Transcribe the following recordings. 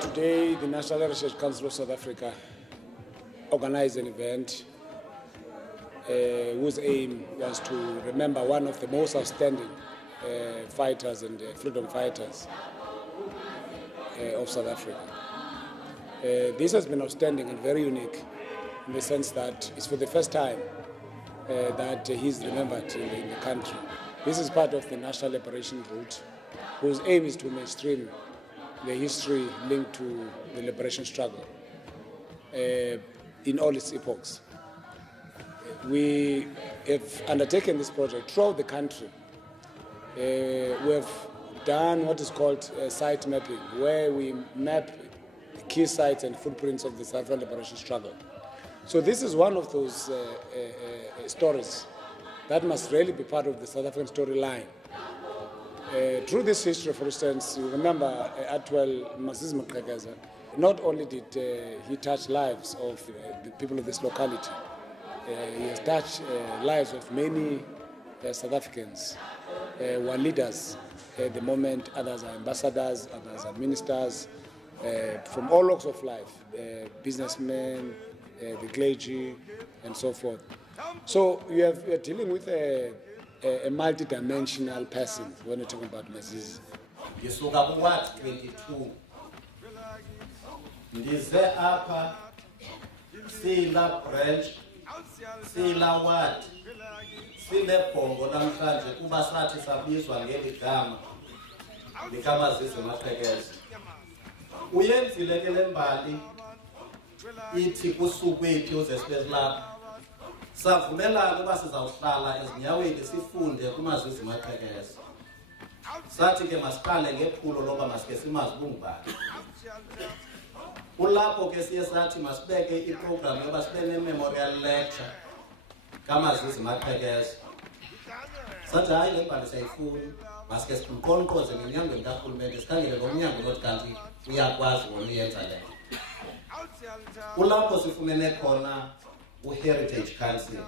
Today, the National Heritage Council of South Africa organized an event whose aim was to remember one of the most outstanding fighters and freedom fighters of South Africa. This has been outstanding and very unique in the sense that it's for the first time that he's remembered in the country. This is part of the National Liberation Route, whose aim is to mainstream the history linked to the liberation struggle in all its epochs. We have undertaken this project throughout the country. We have done what is called site mapping, where we map key sites and footprints of the South African liberation struggle. So this is one of those stories that must really be part of the South African storyline. Through this history, for instance, you remember Mazizi Maqhekeza, not only did he touch lives of the people of this locality, he has touched lives of many South Africans who are leaders at the moment. Others are ambassadors, others are ministers, from all walks of life, businessmen, the clergy, and so forth. So we are dealing with a multi-dimensional person when we're talking about Mazizi. Ngisuka kuward 22 ndize apha sila branch sila ward sile bhongo namhlanje kuba sathi sabizwa ngeli gama likaMazizi Maqhekeza. Uyenzile ke lembali ithi kusukwethu uze sibe lapha savumelana uba sizawuhlala ezinyaweni sifunde kuMazizi Maqhekeza. Sathi ke masiqale ngephulo loba masike simazi bungubani. Ulapho ke siye sathi masibeke iprogram yoba sibe ne-memorial lecture kaMazizi Maqhekeza. Sathi hayi le mbali sayifuni masike siqonqoze ngenyangweni karhulumente sikhangele lo mnyango lothi kanti uyakwazi wona uyenza le. Ulapho sifumene khona uHeritage Council.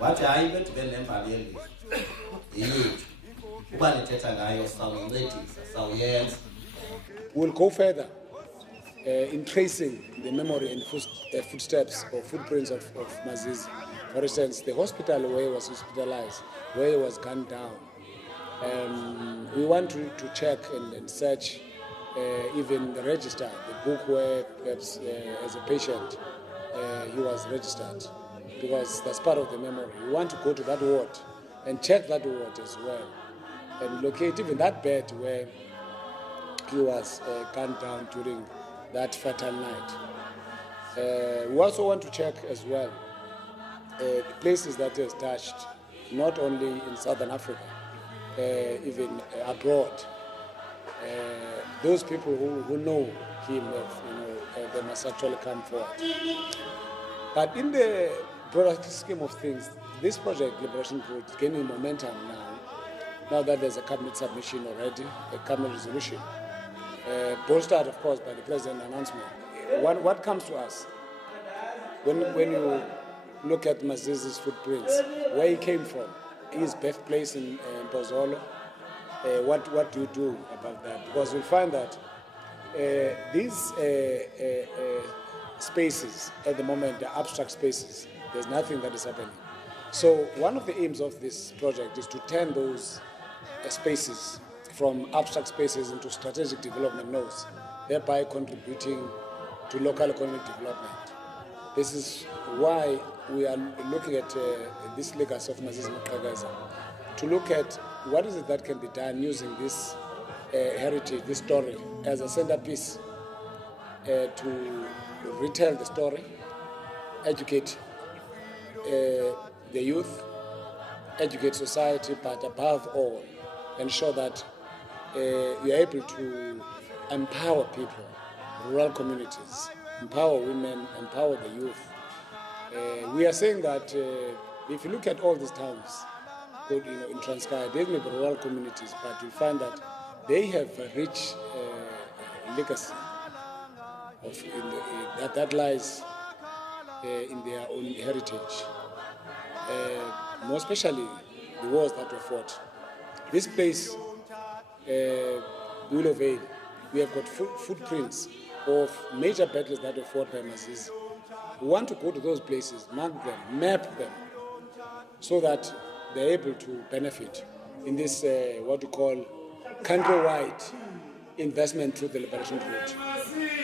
Wathi hayi bedibene nembali yelizwe yethu uba nithetha ngayo sawuncedisa sawuyenza. We'll go further in tracing the memory and footsteps or footprints of Mazizi. For instance, the hospital where he was hospitalized, where he was gunned down. We want to check and search even the register, the book where perhaps as a patient he was registered, because that's part of the memory. We want to go to that ward and check that ward as well, and locate even that bed where he was gunned down during that fatal night. We also want to check as well the places that he has touched, not only in Southern Africa, even abroad. Those people who know him, they must actually come forward. But in the broader scheme of things, this project, Liberation Route, is gaining momentum now that there's a cabinet submission already, a cabinet resolution, bolstered, of course, by the president's announcement. What comes to us when you look at Mazizi's footprints, where he came from, his birthplace in Pozolo, what do you do about that? Because you'll find that these spaces at the moment, the abstract spaces, there's nothing that is happening. So one of the aims of this project is to turn those spaces from abstract spaces into strategic development nodes, thereby contributing to local economic development. This is why we are looking at this legacy of Mazizi Maqhekeza, to look at what is it that can be done using this heritage, this story, as a centerpiece to retell the story, educate the youth, educate society, but above all, ensure that we are able to empower people, rural communities, empower women, empower the youth. We are saying that if you look at all these towns, in Transkei, they may be rural communities, but you find that they have a rich legacy that lies in their own heritage. More especially the wars that were fought. This place, we Willow Vale, we have got footprints of major battles that were fought by Mazizi. We want to go to those places, mark them, map them, so that they're able to benefit in this, what we call, countrywide investment through the liberation route. Mazizi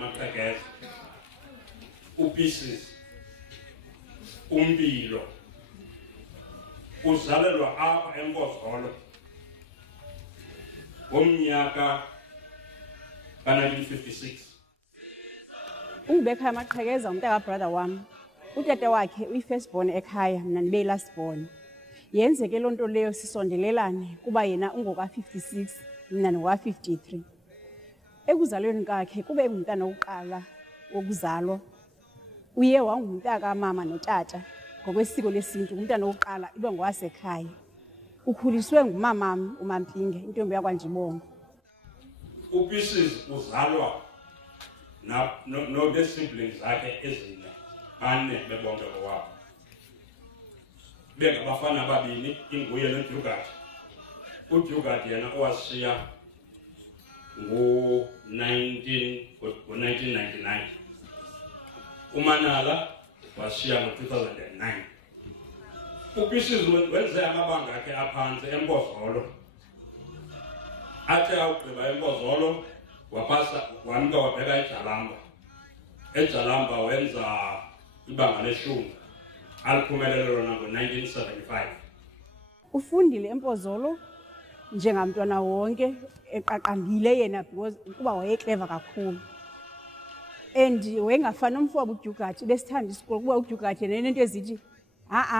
Maqhekeza upieces umbilo uzalelwa apha eMpozolo ngomnyaka ka-1956. UMaqhekeza Maqhekeza umntaka brother wam. Utata wakhe uyi-firstborn ekhaya, mna ndibe lastborn. Yenzeke loo nto leyo sisondelelane kuba yena ungoka-56 mna ngoka-53. Ekuzalweni kwakhe kube engumntana wokuqala wokuzalwa, uye wangumntaka mama notata ngokwesiko lesintu. Umntana wokuqala iba ngowasekhaya, ukhuliswe ngumamam uMampinge, intombi yakwaNjibongo. Upieces uzalwa no-siblings zakhe ezine, bane bebonke ngowabo. Bengabafana ababini, inguye noDugard. uDugard yena owashiya ngo-1999. uManala washiya ngo-2009. Upieces wenze amabanga akhe aphantsi eMpozolo. Athe awugqiba eMpozolo wamka wabheka eJalamba. eJalamba wenza ibanga leshumi, aliphumelele lona ngo-1975. Ufundile eMpozolo njengamntwana wonke, eqaqambile yena because kuba wayeclever kakhulu. And wayengafani nomfowabo uDugard, besithanda isikolo kuba uDugard yena nento ezithi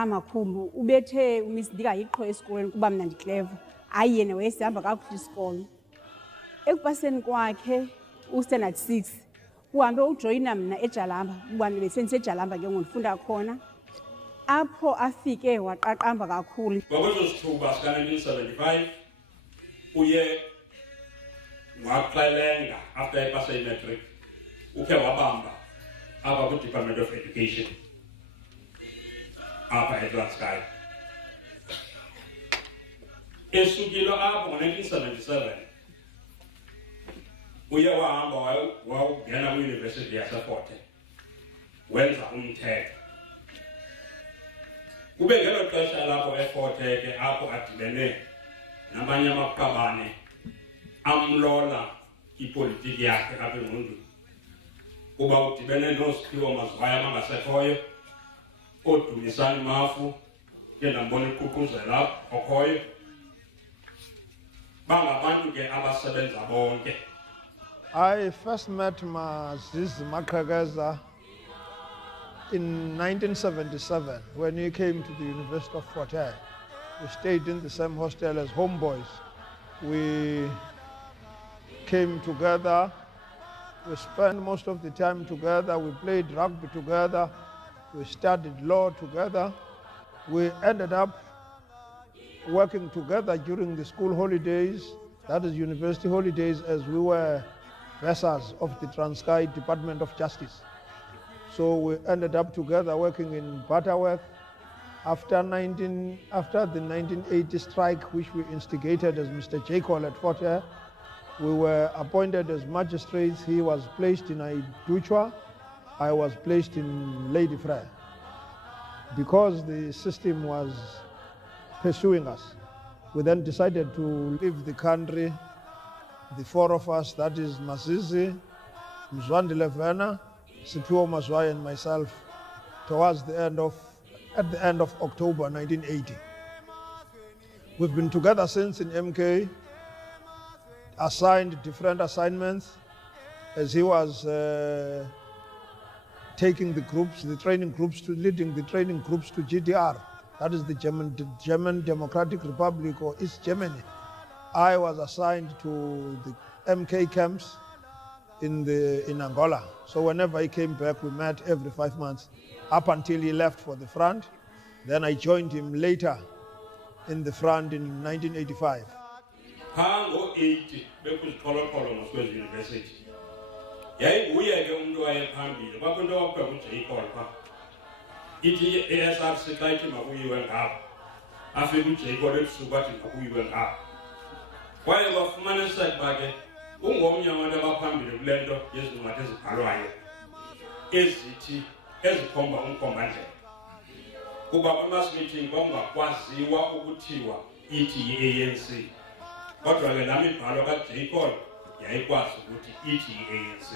makhulu ubethe uMiss ndingayiqho esikolweni kuba mna ndiclever. Hayi yena wayesihamba kakuhle isikolo. Ekupaseni kwakhe u-standard 6 uhambe ujoyina mna eJalamba, kuba besendiseJalamba ke ngondifunda khona. Apho afike waqaqamba kakhulu. Ngokweso sithuba sika-1975 uye waxelenga after epase imatric, ukhe wabamba apha kwi-Department of Education apha eTranskei. Esukile apho ngo-1977 uye wahamba wawungena kwi-University yaseFort Hare wenza umthetho. Kube ngelo xesha lapho eFort Hare ke apho adibene nabanye amaqabane amlola ipolitiki yakhe apha engqondweni. Kuba udibene noSiphiwo Mazwaya abangasekhoyo, ooDumisani Mafu ke ndambona iququzela apho okhoyo. Bangabantu ke abasebenza bonke. I first met Mazizi Maqhekeza in 1977 when he came to the University of Fort Hare. We stayed in the same hostel as homeboys. We came together, we spent most of the time together, we played rugby together, we studied law together. We ended up working together during the school holidays, that is university holidays, as we were bursars of the Transkei Department of Justice. So we ended up together working in Butterworth. After the 1980 strike, which we instigated as Mr. J. Cole at Fort Hare, we were appointed as magistrates. He was placed in Iduchwa, I was placed in Lady Frere. Because the system was pursuing us, we then decided to leave the country the four of us, that is Mazizi, Mzwandile Vena, Siphiwo Mazwai and myself, at the end of October 1980. We've been together since in MK, assigned different assignments as he was taking the groups, the training groups, leading the training groups to GDR, that is the German Democratic Republic or East Germany. I was assigned to the MK camps in Angola. So whenever he came back, we met every 5 months up until he left for the front. Then I joined him later in the front in 1985. Hango 80 bekuzikholokolo ngoswezi university. Yayinguye ke umuntu wayephambili bakwento wakho kuJacob pha. Ithi eSRC xa ithi makuyiwe ngapha. Afike uJacob ebusuku athi makuyiwe ngapha. Kwaye bafumanisa ukuba ke ungomnye wabantu abaphambili kule nto yezincwadi ezibhalwayo ezithi ezikhomba umkhombandlela. Kuba kwa-mass meeting kwakungakwaziwa ukuthiwa ithi yi-ANC. Kodwa ke laa mibhalo kaJacob yayikwazi ukuthi ithi yi-ANC.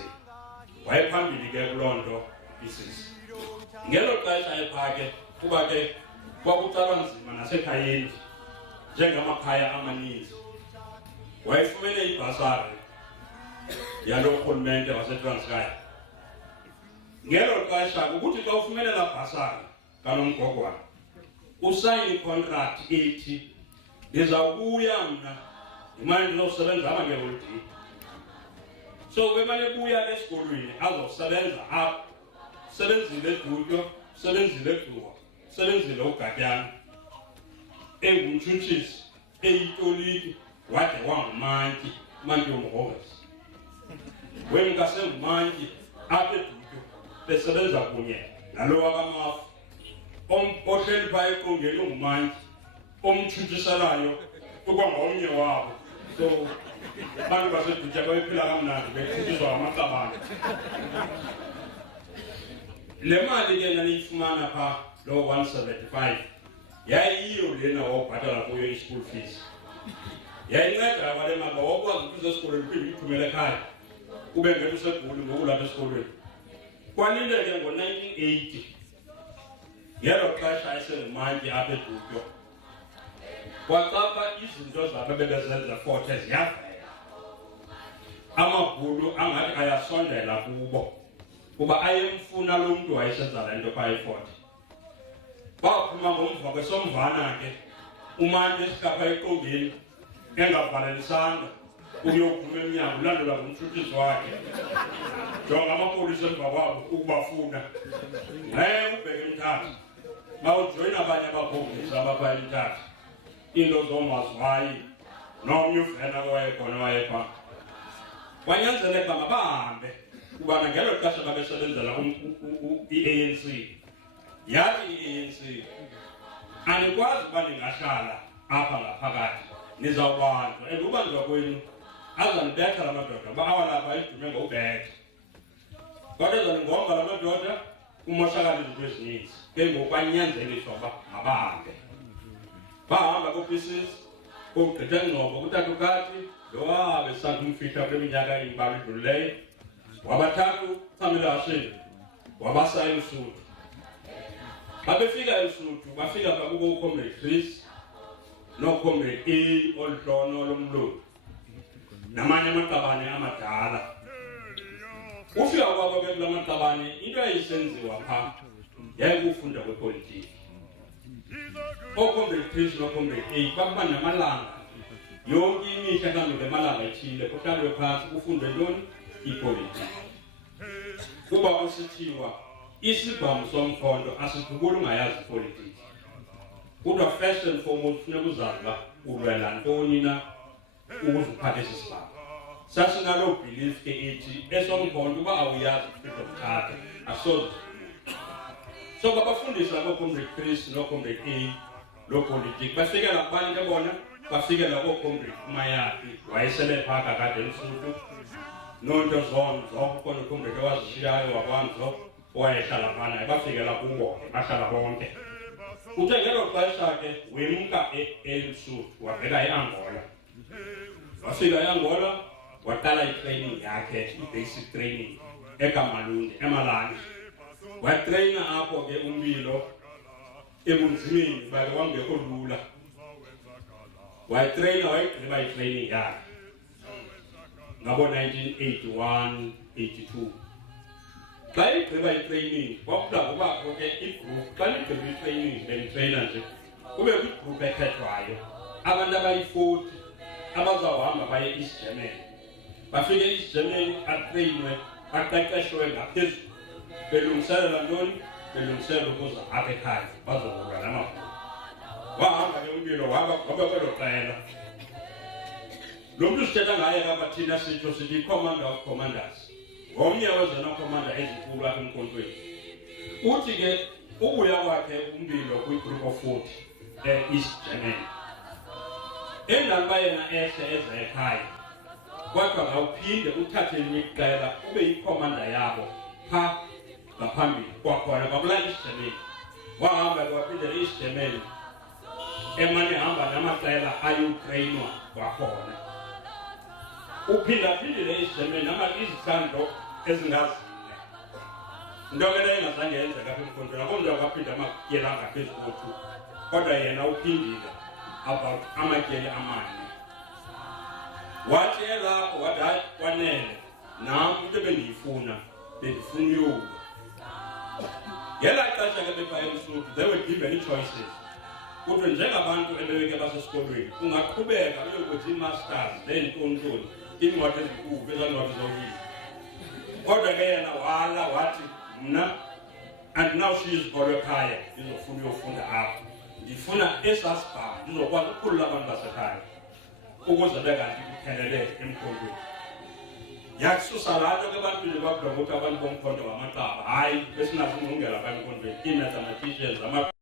Wayephambili ke kuloo nto isisi. Ngelo xesha ephaa ke kuba ke kwakucalwa nzima nasekhayeni njengamakhaya amaninzi. Wayefumene ibhasari yalo rhulumente waseTranskei. Ngelo xesha ukuthi xa ufumene laa bhasari kaNomgogwana usayine icontract ethi ndizawubuya mna imali ndizosebenza apha ngeholidini. So bemane buya esikolweni azosebenza apha, sebenzile eDutyo, sebenzile eGcuwa, sebenzile uGatyana, engumtshutshisi, eyitoliki, wade wangumantyi, umantyi womgrogisi. Wemka sengumantyi apha eDutyo, besebenza kunye nalo wakamafu. Ohleli phaa eqongeni ungumantyi, omtshutshiselayo ukwangomnye wabo. So abantu baseDutya babephila kamnandi bethutyiswa ngamaqabane. Le mali ke ndaniyifumana phaa loo 175 yayiyiyo lena wawubhatala kuyo i-school fees. Yayinceda kwale mali wawukwazi ukuza esikolweni uphinde uyithumele ekhaya ube ngeke useguli ngokulapha esikolweni. Kwanile ke ngo-1980 ngelo xesha esengumantyi apha eDutyo kwacapha izinto zabo bebezenza forte ziyavela. Amabhulu angathi ayasondela kubo kuba ayemfuna lo mntu wayesenza le nto phaa eforte. Baphuma ngomva kwesomvana ke umantyi esikapha eqongeni engavalelisanga ukuyophuma emnyango ulandelwa ngumtshutshisi wakhe. Jonga amapolisa emva kwabo ukubafuna. Ubheke eMthatha bawujoyina abanye abakhongisi abaphaa eMthatha. Into zoMazwayi nomnye uvena owayekhona wayephaa. Kwanyanzeleka mabahambe kuba ngelo xesha babesebenzela i-ANC. Yathi i-ANC anikwazi uba ningahlala apha ngaphakathi, nizawubanjwa and ubanjwa kwenu azanibetha la madoda uba awalapha idume ngobetha. Kodwa ezaningomba la madoda kumoshakala izinto ezininzi. Ke ngoku kwanyanzeliswa uba mabahambe. Bahamba kooPieces, koogqitha engcobo kutatukati, lo besanda umfihla kule minyaka imbalwa idlulileyo. Wabathathu Tsamelashini, wabasa eLesotho. Babefika eLesotho, bafika kwakuko uComrade Chris, noComrade A oludlono lomlungu, namanye amaqabane amadala. Ufika kwabo ke kula maqabane into eyayisenziwa phaa yayikufunda kwepolitiki. OComrade Chris noComrade A bakuba namalanga yonke imihla kambe ngemalanga ethile kuhlalwe phantsi kufundwe ntoni ipolitiki. Kuba kusithiwa isibhamu somkhondo asidubula ungayazi ipolitiki. Kodwa first and foremost funeka uzazi uba ulwela ntoni na ukuze uphathe esi sibhamu. Sasinaloo belief ke ethi esomkhondo uba awuyazi freedom charter asoze. So babafundisa koComrade Chris noComrade A lo politiki bafikela kubani ke bona bafikela koComrade uMayapi wayesele phaa kakade eLesotho nonto zonzo khona uComrade owazishiyayo wakwanzo owayehlala phana bafikela kuwo bahlala bonke. Uthe ngelo xesha ke wemka eLesotho wabheka eAngola. Wafika eAngola waqala i-training yakhe, i-basic training eKamalunde eMalani. Watraina apho ke umbilo ebunzimeni bake wangekho lula. Watraina wayigqiba i-training yakhe ngabo 1981, 82. Xa igqiba i-training kwakuda kubakho ke igroup. Xa ligqiba i-training benditrayina nje kube kwigroup ekhethwayo abantu abayi-40 abazawuhamba baye East Germany. Bafike East Germany atrayinwe aqeqeshwe ngaphezulu belungiselela ntoni belungiselela ukuza apha ekhaya bazokulwa namabhulu. Wahamba ke umbilo waba kwelo qela. Lo mntu sithetha ngaye apha thina sitsho sithi commander of commanders, ngomnye wezona commander ezinkulu apha emkhontweni. Uthi ke ubuya kwakhe umbilo kwigroup of 40 East Germany. Endaba yena ehle eze ekhaya kodwa ngawuphinde uthathe elinye iqela ube yikomanda yabo pha ngaphambili kwakhona kwakula East Germany. Wahamba kwaphindela East Germany emane hamba namaqela ayutrainwa kwakhona. Uphindaphindile East Germany izihlandlo ezingazine. Into ke leyo ingazange yenzeka apha emkhontweni, akomntu akwaphinda amatyeli angaphezu kotu, kodwa yena uphindile about amatyeli amane. Wathi elapho wathi hayi kwanele nam into bendiyifuna uyolwa. Ngela xesha ke bepha eMsuti they were given choices. Kuthiwe njengabantu ebebeke basesikolweni ungaqhubeka uyokwenza i-masters neentontoni iincwadi ezinkulu ezancwadi zomlilo. Kodwa ke yena wala wathi mna andinawushiya izikolo ekhaya ndizofuna uyofunda apho. Ndifuna esasibhamu ndizokwazi ukukhulula abantu basekhaya ukuze bekanti kuphelele emkhontweni. Yakususa laa nto ke ebantwini kwakudwa ngokuthi abantu bomkhondo wamaqaba hayi besinazo ulungela apha emkhontweni, i-mathematicians